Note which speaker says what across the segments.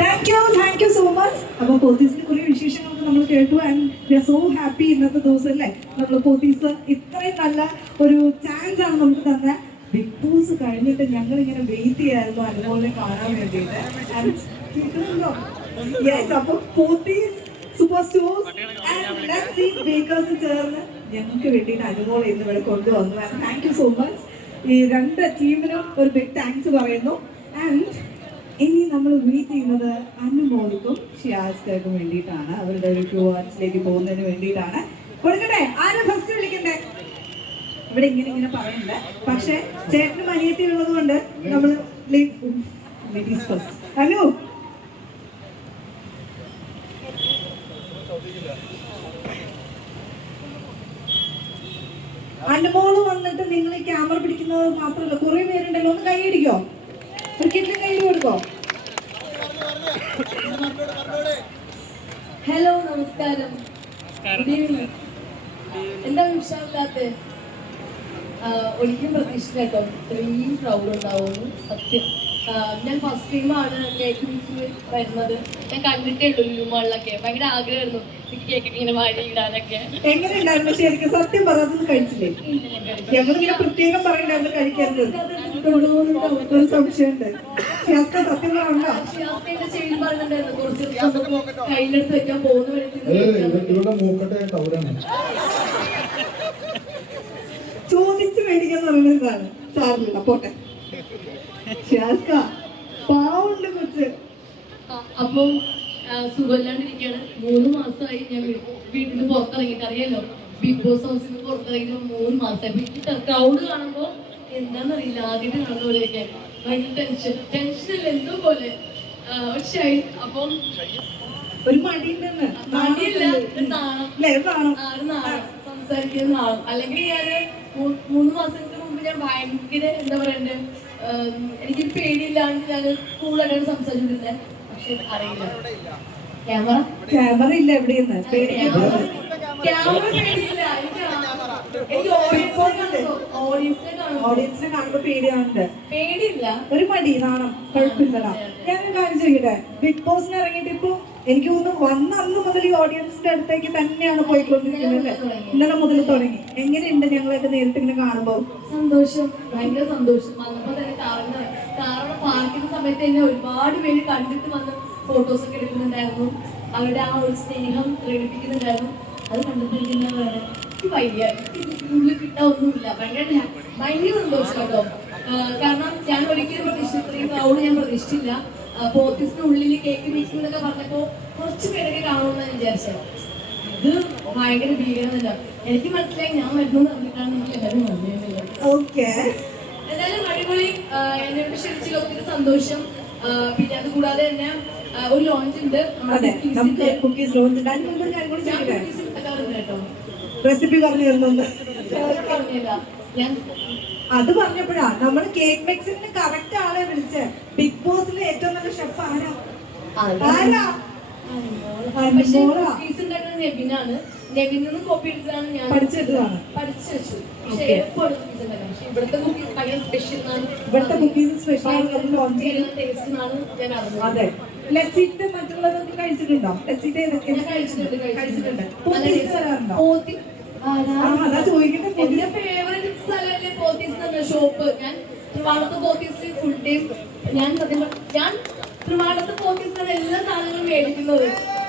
Speaker 1: Thank you thank you so much അപ്പൊ പോത്തീസിന് കുറെ വിശേഷങ്ങളൊക്കെ നമ്മൾ കേട്ടു. And we are so happy ഇന്നത്തെ ദിവസം അല്ലേ? നമ്മൾ പോത്തീസ് ഇത്രയും നല്ല ഒരു ചാൻസ് ആണ് നമുക്ക് തന്നെ. ബിഗ് ബോസ് കഴിഞ്ഞിട്ട് ഞങ്ങൾ ഇങ്ങനെ വെയിറ്റ് ചെയ്യായിരുന്നു അതുപോലെ കാണാൻ വേണ്ടിയിട്ട്. യെസ് അപ്പൊ Pothys super stores and bakers ചേർന്ന് ഞങ്ങൾക്ക് വേണ്ടിയിട്ട് അനുമോൾ ഇന്ന് ഇവിടെ കൊണ്ടുവന്നു. And thank you so much ഈ രണ്ട് ടീമിനും ഒരു ബിഗ് താങ്ക്സ് പറയുന്നു. ആൻഡ് ഇനി നമ്മൾ വെയിറ്റ് ചെയ്യുന്നത് അനുമോൾക്കും ഷിയാസ്ക്കും വേണ്ടിയിട്ടാണ്. അവരുടെ ഒരു ടു അവേഴ്സിലേക്ക് പോകുന്നതിന് വേണ്ടിയിട്ടാണ്. കൊടുക്കട്ടെ? ആരും ഫസ്റ്റ് വിളിക്കണ്ടേ? ഇവിടെ ഇങ്ങനെ ഇങ്ങനെ പറയുന്നുണ്ട്. പക്ഷെ ചേട്ടനും മനിയത്തി ഉള്ളത് കൊണ്ട് നമ്മൾ ലേഡീസ് ഫസ്റ്റ് അനു? അനുമോൾ വന്നിട്ട് നിങ്ങൾ ഈ ക്യാമറ പിടിക്കുന്നത് മാത്രമല്ല കുറെ പേരുണ്ടല്ലോ ഒന്ന് കൈയടിക്കോ?
Speaker 2: ഹലോ നമസ്കാരം. എന്താ വിഷയമില്ലാത്ത ഒരിക്കലും പ്രതീക്ഷ കേട്ടോ. ഇത്രയും ക്രൗഡ് ഉണ്ടാവുമെന്ന് സത്യം. ഞാൻ ഫസ്റ്റ് ടൈമാണ് കേക്ക് മീറ്റ്സിൽ വരുന്നത്. ഞാൻ കണ്ടിട്ടേ ഉള്ളൂ ലുലുമാളിലൊക്കെ ഭയങ്കര ആഗ്രഹമായിരുന്നു. എനിക്ക് കേക്കൊക്കെ ഇങ്ങനെ വാരി ഇടാനൊക്കെ.
Speaker 1: എങ്ങനെ ഉണ്ടായിരുന്നു ശരിക്കും സത്യം പറയാതൊന്നും കഴിച്ചില്ലേ? ഞങ്ങൾ പ്രത്യേകം പറയണ്ടായിരുന്നു കഴിക്കരുത്. ഒരു സംശയമുണ്ട്. ഷിയാസ്ക സത്യം പറയണ്ടോ
Speaker 2: ഷിയാസയുടെ ചെയിൻ പറയുന്നുണ്ടായിരുന്നു കുറച്ച് നമുക്ക് കയ്യിലെടുത്ത് വെക്കാൻ പോകുന്ന
Speaker 3: മൂക്കട്ടെ ടൗറാണ്
Speaker 1: ചോദിച്ചു മേടിക്കാൻ പറയുന്നത് ഇതാണ് സാറില്ല പോട്ടെ. ഷിയാസ്ക പാവുണ്ട് കൊച്ച്.
Speaker 2: അപ്പം ആ, സുഖമില്ലാണ്ടിരിക്കുകയാണ്. മൂന്ന് മാസമായി ഞാൻ വീട്ടിൽ നിന്ന് പുറത്തിറങ്ങിയിട്ട് അറിയാലോ. ബിഗ് ബോസ് ഹൗസിൽ നിന്ന് പുറത്തിറങ്ങിയിട്ട് മൂന്ന് മാസമായി. എനിക്ക് ക്രൗഡ് കാണുമ്പോൾ എന്താണെന്നറിയില്ല ആദ്യമായിട്ട് കാണുന്ന പോലെയൊക്കെ. ഭയങ്കര ടെൻഷൻ ടെൻഷനല്ല എന്തോ പോലെ. ഒരു ഷൈ അപ്പം
Speaker 1: ഒരു മടിയുണ്ടെന്ന്.
Speaker 2: മടിയില്ല സംസാരിക്കുന്ന നാളും അല്ലെങ്കിൽ ഞാൻ മൂന്ന് മാസത്തിന് മുമ്പ് ഞാൻ ഭയങ്കര എന്താ പറയണ്ടേ എനിക്ക് എനിക്കൊരു പേടിയില്ലാണ്ട് ഞാൻ കൂളായിട്ടാണ് സംസാരിച്ചിരുന്നത് പക്ഷെ അറിയില്ല. ക്യാമറ?
Speaker 1: ക്യാമറ ഇല്ല എവിടെയെന്ന്?
Speaker 2: ക്യാമറ ക്യാമറ പേടിയില്ല. എനിക്ക് ഓഡിയൻസിനെ കാണുമ്പോ
Speaker 1: പേടിയാവുന്നുണ്ട്
Speaker 2: പേടിയില്ല.
Speaker 1: ഒരു മടി നാണം കുഴപ്പമില്ലടാ. ഞാൻ കാര്യം ചോദിക്കട്ടെ? ബിഗ് ബോസിന് ഇറങ്ങിയിട്ട് ഇപ്പൊ എനിക്ക് തോന്നുന്നു വന്ന അന്ന് മുതൽ ഈ ഓഡിയൻസിന്റെ അടുത്തേക്ക് തന്നെയാണ് പോയിക്കൊണ്ടിരിക്കുന്നത് ഇന്നലെ മുതൽ തുടങ്ങി. എങ്ങനെയുണ്ട് ഞങ്ങളൊക്കെ നേരിട്ട് ഇങ്ങനെ കാണുമ്പോ?
Speaker 2: സന്തോഷം. ഭയങ്കര സന്തോഷം. വന്നപ്പോ തന്നെ കാരണം കാരണം പാർക്കുന്ന സമയത്ത് എന്നെ ഒരുപാട് പേര് കണ്ടിട്ട് വന്ന് ഫോട്ടോസ് ഒക്കെ എടുക്കുന്നുണ്ടായിരുന്നു. അവരുടെ ആ ഒരു സ്നേഹം പ്രകടിപ്പിക്കുന്നുണ്ടായിരുന്നു. അത് കണ്ടിട്ട് എനിക്ക് വയ്യ. ഉള്ളിൽ കിട്ടാൻ ഒന്നുമില്ല ഭയങ്കര ഭയങ്കര സന്തോഷം കേട്ടോ. കാരണം ഞാൻ ഒരിക്കലും പ്രതീക്ഷിച്ചു ഇത്രയും ക്രൗഡ് ഞാൻ പ്രതീക്ഷിച്ചില്ല പോത്തീസിന്റെ ഉള്ളിൽ കേക്ക് മിക്സ് എന്നൊക്കെ പറഞ്ഞപ്പോ കുറച്ച് പേരൊക്കെ കാണുമെന്ന് ഞാൻ വിചാരിച്ചത്. ഇത് ഭയങ്കര ഭീകരമല്ല എനിക്ക് മനസ്സിലായി ഞാൻ വരുന്നു പറഞ്ഞിട്ടാണ് എനിക്ക് എല്ലാവരും വന്നിരുന്നത്.
Speaker 1: ഓക്കെ
Speaker 2: എന്തായാലും അടിപൊളി. എന്നെ എന്നോട് ക്ഷണിച്ചതിൽ ഒത്തിരി സന്തോഷം. പിന്നെ അത് കൂടാതെ തന്നെ ഒരു ലോഞ്ച് ഉണ്ട്.
Speaker 1: കുക്കീസ് ലോഞ്ച്
Speaker 2: കേട്ടോ.
Speaker 1: റെസിപ്പി പറഞ്ഞു
Speaker 2: പറഞ്ഞില്ല.
Speaker 1: അത് പറഞ്ഞപ്പോഴാ നമ്മൾ കേക്ക് മിക്സിന് കറക്റ്റ് ആളെ വിളിച്ച്. ബിഗ് ബോസിലെ ഏറ്റവും നല്ല ഷെഫ് ആരാ? ആരാ?
Speaker 2: നെബിനാണ്. കോപ്പി എടുത്തതാണ് ഞാൻ
Speaker 1: പഠിച്ചെടുത്തതാണ്.
Speaker 2: പഠിച്ചു വെച്ചു. പക്ഷേ ഇവിടുത്തെ കുക്കീസ് ഭയങ്കര സ്പെഷ്യൽ ആണ്
Speaker 1: ഇവിടുത്തെ കുക്കീസ് സ്പെഷ്യൽ
Speaker 2: ടേസ്റ്റ് ഞാൻ അറിഞ്ഞത്.
Speaker 1: അതെ. ലെക്സിറ്റ് മറ്റുള്ളതൊക്കെ കഴിച്ചിട്ടുണ്ടോ? ലസിറ്റ് ഏതൊക്കെ?
Speaker 2: കഴിച്ചിട്ടുണ്ട്
Speaker 1: അതാ ചോദിക്കട്ടെ
Speaker 2: എന്റെ ഫേവറേറ്റ് സ്ഥലമല്ലേ പോത്തീസ് എന്ന ഷോപ്പ് ഞാൻ ഞാൻ സത്യം എല്ലാ സാധനങ്ങളും മേടിക്കുന്നത്.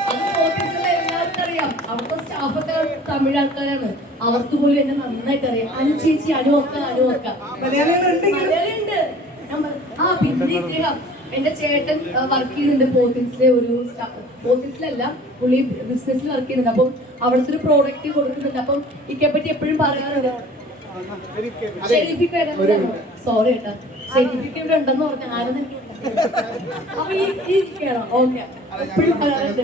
Speaker 2: അത് പോത്തീസിലെ എല്ലാവർക്കും അറിയാം. അവിടുത്തെ സ്റ്റാഫൊക്കെ തമിഴ് ആൾക്കാരാണ്. അവർക്ക് പോലും എന്നെ നന്നായിട്ട് അറിയാം. അനു ചേച്ചി അനുവക്ക അനുവക്ക
Speaker 1: മലയാളികളുണ്ടെങ്കിൽ
Speaker 2: മലയാളിയുണ്ട് ഞാൻ ആ പിന്നെ ഇദ്ദേഹം. എന്റെ ചേട്ടൻ വർക്ക് ചെയ്യുന്നുണ്ട് പോത്തിൻസിലെ ഒരു പോത്തിൻസിലല്ല പുള്ളി ബിസിനസ്സിൽ വർക്ക് ചെയ്യുന്നുണ്ട് അപ്പം അവിടുത്തെ ഒരു പ്രോഡക്റ്റ് കൊടുക്കുന്നുണ്ട് അപ്പം ഇക്കെപ്പറ്റി എപ്പോഴും പറയാറുണ്ട്? സോറി കേട്ടാ ഷെരീഫിക്ക ഇവിടെ ഉണ്ടെന്ന് പറഞ്ഞ ആരെന്ന് അപ്പൊ ഈ കേട്ടോ ഓക്കെ എപ്പോഴും പറയാറുണ്ട്.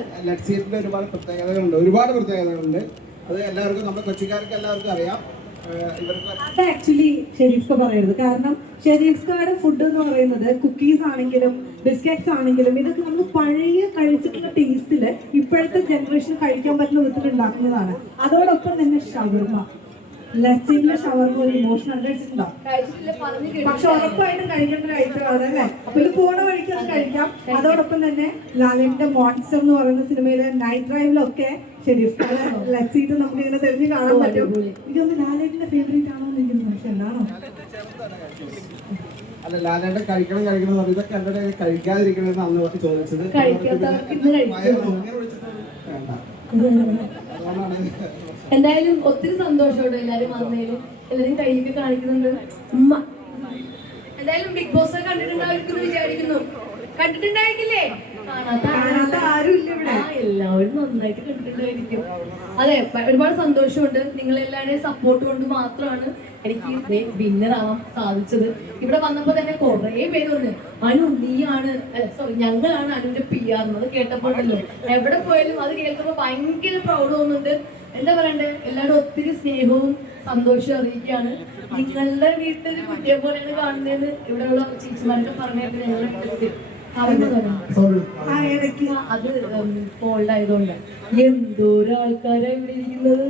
Speaker 3: ഒരുപാട് പ്രത്യേകതകളുണ്ട്. ഒരുപാട് പ്രത്യേകതകളുണ്ട്. അത് എല്ലാവർക്കും നമ്മുടെ കൊച്ചിക്കാർക്ക് എല്ലാവർക്കും അറിയാം.
Speaker 1: അത് ആക്ച്വലി ഷെരീഫ് പറയരുത്. കാരണം ഷെരീഫ് കാർഡ് ഫുഡ് എന്ന് പറയുന്നത് കുക്കീസ് ആണെങ്കിലും ബിസ്ക്കറ്റ്സ് ആണെങ്കിലും ഇതൊക്കെ നമ്മൾ പഴയ കഴിച്ചിട്ടുള്ള ടേസ്റ്റിൽ ഇപ്പോഴത്തെ ജനറേഷൻ കഴിക്കാൻ പറ്റുന്ന വിധത്തിൽ ഉണ്ടാക്കുന്നതാണ്. അതോടൊപ്പം തന്നെ ഷവർമ. ഒരു ഇമോഷണൽ കഴിച്ചിട്ടുണ്ടോ പക്ഷെ. ഉറപ്പായിട്ടും കഴിക്കേണ്ട ഒരു ഐറ്റമാണ് അല്ലേ? അപ്പൊ ഇത് പോണ വഴിക്ക് അത് കഴിക്കാം. അതോടൊപ്പം തന്നെ ലാലിന്റെ മോൺസ്റ്റർ എന്ന് പറയുന്ന സിനിമയിലെ നൈറ്റ് ഡ്രൈവിലൊക്കെ ശരി ലച്ചിട്ട് നമുക്ക് ഇങ്ങനെ തെളിഞ്ഞ് കാണാൻ പറ്റും. ഇതൊന്ന് ലാലേട്ടിന്റെ ഫേവറേറ്റ് ആണോ എന്ന് എനിക്ക് സംശയം എന്താണോ
Speaker 3: അല്ല ലാലേട്ടൻ കഴിക്കണം കഴിക്കണം എന്ന് ഇതൊക്കെ എന്റെ കഴിക്കാതിരിക്കണമെന്ന് അന്ന് ചോദിച്ചത്.
Speaker 2: കഴിക്കാത്തവർക്ക് ഇന്ന്
Speaker 3: വേണ്ട.
Speaker 2: എന്തായാലും ഒത്തിരി സന്തോഷമുണ്ട് എല്ലാരും വന്നതിലും എല്ലാരും കൈയൊക്കെ കാണിക്കുന്നുണ്ട്. ഉമ്മ. എന്തായാലും ബിഗ് ബോസ് കണ്ടിട്ടുണ്ടായിരിക്കുന്നു വിചാരിക്കുന്നു. കണ്ടിട്ടുണ്ടായിരിക്കില്ലേ കാണാത്ത
Speaker 1: ഇവിടെ.
Speaker 2: എല്ലാവരും നന്നായിട്ട് കണ്ടിട്ടുണ്ടായിരിക്കും. അതെ ഒരുപാട് സന്തോഷമുണ്ട്. നിങ്ങൾ എല്ലാവരുടെയും സപ്പോർട്ട് കൊണ്ട് മാത്രമാണ് എനിക്ക് വിന്നർ ആവാൻ സാധിച്ചത്. ഇവിടെ വന്നപ്പോ തന്നെ കുറേ പേര് പറഞ്ഞു അനു നീയാണ്. സോറി ഞങ്ങളാണ് അനുവിന്റെ പി ആർ എന്നത് കേട്ടപ്പോഴല്ലോ എവിടെ പോയാലും അത് കേൾക്കുമ്പോൾ ഭയങ്കര പ്രൗഡ് തോന്നുന്നുണ്ട്. എന്താ പറയണ്ടേ? എല്ലാവരും ഒത്തിരി സ്നേഹവും സന്തോഷവും അറിയിക്കുകയാണ്. നിങ്ങളുടെ വീട്ടിൽ കുട്ടിയെ പോലെയാണ് കാണുന്നതെന്ന് ഇവിടെയുള്ള ചേച്ചിമാരൊക്കെ പറഞ്ഞിട്ട് ഞങ്ങളുടെ വീട്ടിൽ
Speaker 1: ഇടയ്ക്ക്
Speaker 2: അത് കോൾഡ് ആയതുകൊണ്ട്. എന്തോരം ഇവിടെ ഇരിക്കുന്നത്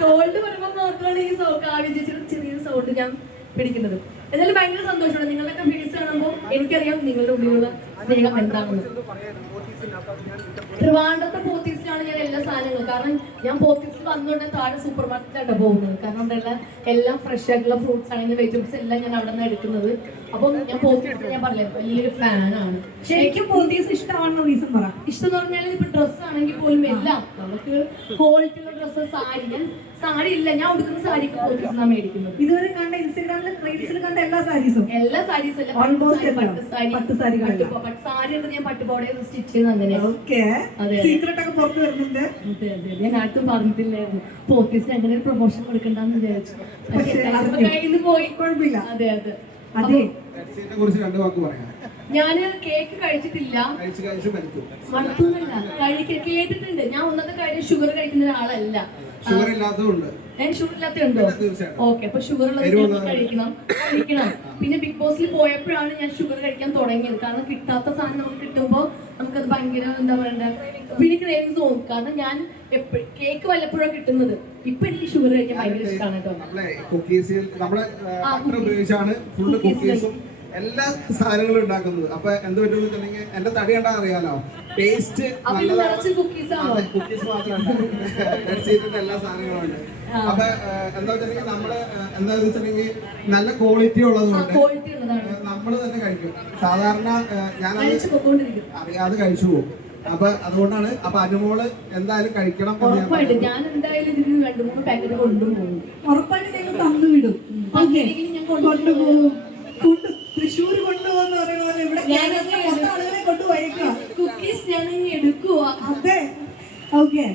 Speaker 2: കോൾഡ് വരുമ്പോൾ മാത്രമാണ് ഈ സൗ കാവ്യ ചേച്ചിയുടെ ചെറിയൊരു സൗണ്ട് ഞാൻ പിടിക്കുന്നത്. എന്നാലും ഭയങ്കര സന്തോഷമാണ്. നിങ്ങളുടെ ഫീസ് കാണുമ്പോൾ എനിക്കറിയാം നിങ്ങളുടെ ഉള്ളിലുള്ള സ്നേഹം എന്താണെന്ന്. ട്രിവാൻഡ്രത്തെ പോത്തീസിലാണ് ഞാൻ എല്ലാ സാധനങ്ങളും. കാരണം ഞാൻ പോത്തീസിൽ വന്നുകൊണ്ട് താഴെ സൂപ്പർ മാർക്കറ്റിലാണ് പോകുന്നത്. കാരണം അവിടെ എല്ലാം ഫ്രഷ് ആയിട്ടുള്ള ഫ്രൂട്ട്സ് ആണെങ്കിലും വെജിറ്റബിൾസ് എല്ലാം ഞാൻ അവിടെ നിന്ന് എടുക്കുന്നത്. അപ്പം ഞാൻ പോത്തീസിൽ ഞാൻ പറഞ്ഞില്ലേ വലിയൊരു ഫാനാണ്
Speaker 1: ശരിക്കും പോത്തീസ് ഇഷ്ടമാണെന്ന റീസൺ പറ.
Speaker 2: ഇഷ്ടം എന്ന് പറഞ്ഞാൽ ഇപ്പൊ ഡ്രസ്സ് ആണെങ്കിൽ പോലും എല്ലാം. നമുക്ക് ക്വാളിറ്റി ഉള്ള ഡ്രസ്സ് സാരി. ഞാൻ സാരി ഇല്ല ഞാൻ ഉടുക്കുന്ന സാരിക്ക് മേടിക്കുന്നത്.
Speaker 1: ഇതുവരെ കണ്ട ഇൻസ്റ്റാഗ്രാമിൽ റീൽസിൽ കണ്ട എല്ലാ സാരീസും.
Speaker 2: എല്ലാ സാരീസ് പട്ട്. സാരി
Speaker 1: പട്ട്
Speaker 2: സാരി ഞാൻ പട്ടുപോടെ സ്റ്റിച്ച് ചെയ്യുന്നത് അങ്ങനെ.
Speaker 1: സീക്രട്ട് ഒക്കെ പുറത്ത് വരുന്നുണ്ട്.
Speaker 2: അതെ അതെ ഞാൻ ആർക്കും പറഞ്ഞിട്ടില്ലായിരുന്നു പോത്തീസിന് അങ്ങനെ ഒരു പ്രൊമോഷൻ കൊടുക്കണ്ടെന്ന് വിചാരിച്ചു. പക്ഷേ
Speaker 1: പക്ഷേ അത്
Speaker 2: കയ്യിൽ നിന്ന് പോയി.
Speaker 1: കുഴപ്പമില്ല.
Speaker 2: അതെ അതെ.
Speaker 1: അതെ.
Speaker 3: കുറിച്ച് രണ്ട് വാക്ക് പറയാം.
Speaker 2: ഞാൻ കേക്ക് കഴിച്ചിട്ടില്ല.
Speaker 3: കഴിച്ച് കഴിച്ച് മരിച്ചു.
Speaker 2: മടുത്തൊന്നുമില്ല കഴിക്ക കേട്ടിട്ടുണ്ട്. ഞാൻ ഒന്നത്തെ കാര്യം ഷുഗർ കഴിക്കുന്ന ഒരാളല്ല.
Speaker 3: ഷുഗർ ഇല്ലാത്തതുണ്ട്.
Speaker 2: ഞാൻ ഷുഗർ ഇല്ലാത്തതുണ്ടോ. ഓക്കെ അപ്പൊ ഷുഗർ ഉള്ളത് കഴിക്കണം. കഴിക്കണം. പിന്നെ ബിഗ് ബോസിൽ പോയപ്പോഴാണ് ഞാൻ ഷുഗർ കഴിക്കാൻ തുടങ്ങിയത്. കാരണം കിട്ടാത്ത സാധനം നമുക്ക് കിട്ടുമ്പോ നമുക്കത് ഭയങ്കര എന്താ പറയണ്ട? പിന്നെ ക്രേവിങ്സ് തോന്നും. കാരണം ഞാൻ കേക്ക് വല്ലപ്പോഴും കിട്ടുന്നത്. ഇപ്പൊ എനിക്ക് ഷുഗർ കഴിക്കാൻ ഭയങ്കര ഇഷ്ടമാണ് കേട്ടോ.
Speaker 3: എല്ലാ സാധനങ്ങളും ഉണ്ടാക്കുന്നത്. അപ്പൊ എന്ത് പറ്റുമെന്ന് വെച്ചിട്ടുണ്ടെങ്കിൽ എന്റെ തടി കണ്ടാ അറിയാലോ. ടേസ്റ്റ്? കുക്കീസ് മാത്രമല്ല എല്ലാ സാധനങ്ങളും ഉണ്ട്. അപ്പൊ എന്താ വെച്ചിട്ടുണ്ടെങ്കിൽ നമ്മൾ എന്താ വെച്ചിട്ടുണ്ടെങ്കിൽ നല്ല ക്വാളിറ്റി ഉള്ളതുകൊണ്ട്
Speaker 2: ക്വാളിറ്റി ഉള്ളതാണ്.
Speaker 3: നമ്മൾ തന്നെ കഴിക്കും. സാധാരണ ഞാൻ
Speaker 2: കഴിച്ചു
Speaker 3: അറിയാതെ കഴിച്ചു പോകും. അപ്പൊ അതുകൊണ്ടാണ് അപ്പൊ അനുമോൾ എന്തായാലും കഴിക്കണം എന്ന് ഞാൻ
Speaker 2: ഉറപ്പായിട്ട്. ഞാൻ എന്തായാലും ഇതിന് രണ്ടു മൂന്ന് പാക്കറ്റ് കൊണ്ടുപോകും.
Speaker 1: ഉറപ്പായിട്ട് ഞങ്ങൾ തന്നു വിടും. കൊണ്ടുപോകും. കൊണ്ട് തൃശ്ശൂർ കൊണ്ടുപോകുന്ന ഇവിടെ
Speaker 2: ഞാൻ
Speaker 1: ആളുകളെ കൊണ്ടുപോയേക്കാം
Speaker 2: കുക്കീസ് ഞാൻ എടുക്കുവാ.
Speaker 1: അതെ. ഓക്കെ.